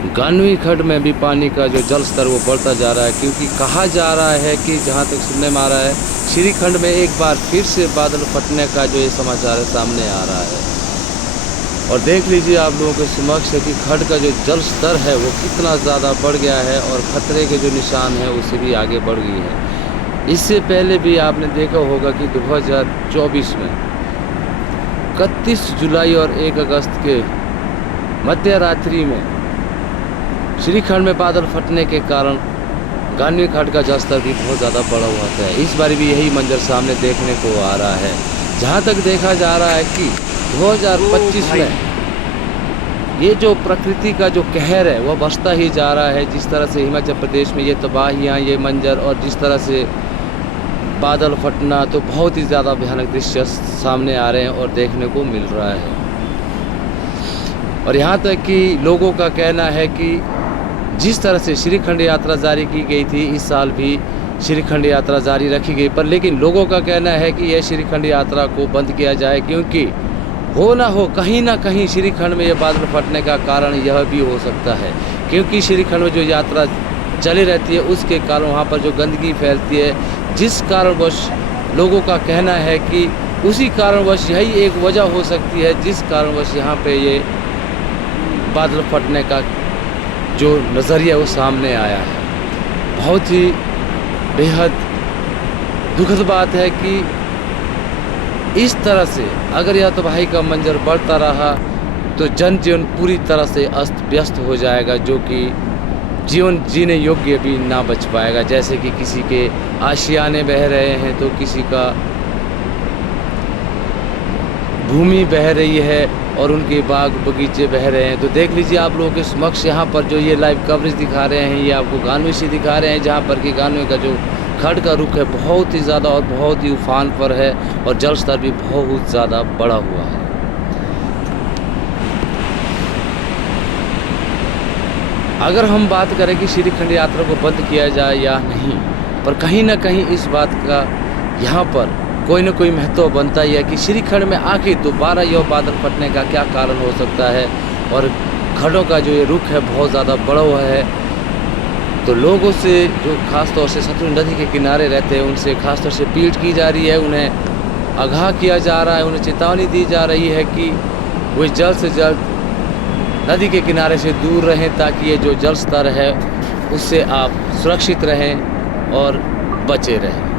गानवी खड्ड में भी पानी का जो जल स्तर वो बढ़ता जा रहा है, क्योंकि कहा जा रहा है कि जहाँ तक सुनने में आ रहा है श्रीखंड में एक बार फिर से बादल फटने का जो ये समाचार है सामने आ रहा है। और देख लीजिए आप लोगों के समक्ष है कि खड्ड का जो जल स्तर है वो कितना ज़्यादा बढ़ गया है और खतरे के जो निशान है उससे भी आगे बढ़ गई है। इससे पहले भी आपने देखा होगा कि 2024 में 31 जुलाई और 1 अगस्त के मध्य रात्रि में श्रीखंड में बादल फटने के कारण गानवी खड्ड का जलस्तर भी बहुत ज़्यादा बढ़ा हुआ था। इस बार भी यही मंजर सामने देखने को आ रहा है। जहाँ तक देखा जा रहा है कि 2025 में ये जो प्रकृति का जो कहर है वह बढ़ता ही जा रहा है। जिस तरह से हिमाचल प्रदेश में ये तबाहियाँ, ये मंजर और जिस तरह से बादल फटना, तो बहुत ही ज़्यादा भयानक दृश्य सामने आ रहे हैं और देखने को मिल रहा है। और यहाँ तक कि लोगों का कहना है कि जिस तरह से श्रीखंड यात्रा जारी की गई थी, इस साल भी श्रीखंड यात्रा जारी रखी गई, पर लेकिन लोगों का कहना है कि यह श्रीखंड यात्रा को बंद किया जाए, क्योंकि हो ना हो कहीं ना कहीं श्रीखंड में ये बादल फटने का कारण यह भी हो सकता है, क्योंकि श्रीखंड में जो यात्रा चली रहती है उसके कारण वहाँ पर जो गंदगी फैलती है, जिस कारणवश लोगों का कहना है कि उसी कारणवश यही एक वजह हो सकती है जिस कारणवश यहाँ पे ये बादल फटने का जो नज़रिया वो सामने आया है। बहुत ही बेहद दुखद बात है कि इस तरह से अगर यह तबाही का मंजर बढ़ता रहा तो जनजीवन पूरी तरह से अस्त व्यस्त हो जाएगा, जो कि जीवन जीने योग्य भी ना बच पाएगा। जैसे कि किसी के आशियाने बह रहे हैं तो किसी का भूमि बह रही है और उनके बाग बगीचे बह रहे हैं। तो देख लीजिए आप लोगों के समक्ष यहाँ पर जो ये लाइव कवरेज दिखा रहे हैं, ये आपको गानवी से दिखा रहे हैं, जहाँ पर कि गानवी का जो खड्ड का रुख है बहुत ही ज़्यादा और बहुत ही उफान पर है और जल स्तर भी बहुत ज़्यादा बढ़ा हुआ है। अगर हम बात करें कि श्रीखंड यात्रा को बंद किया जाए या नहीं, पर कहीं ना कहीं इस बात का यहाँ पर कोई ना कोई महत्व बनता ही है कि श्रीखंड में आखिर दोबारा यह बादल फटने का क्या कारण हो सकता है। और खड्डों का जो ये रुख है बहुत ज़्यादा बढ़ा हुआ है। तो लोगों से जो खास तौर से सतलुज नदी के किनारे रहते हैं उनसे खास तौर से अपील की जा रही है, उन्हें आगाह किया जा रहा है, उन्हें चेतावनी दी जा रही है कि वे जल्द से जल्द नदी के किनारे से दूर रहें, ताकि ये जो जल स्तर है उससे आप सुरक्षित रहें और बचे रहें।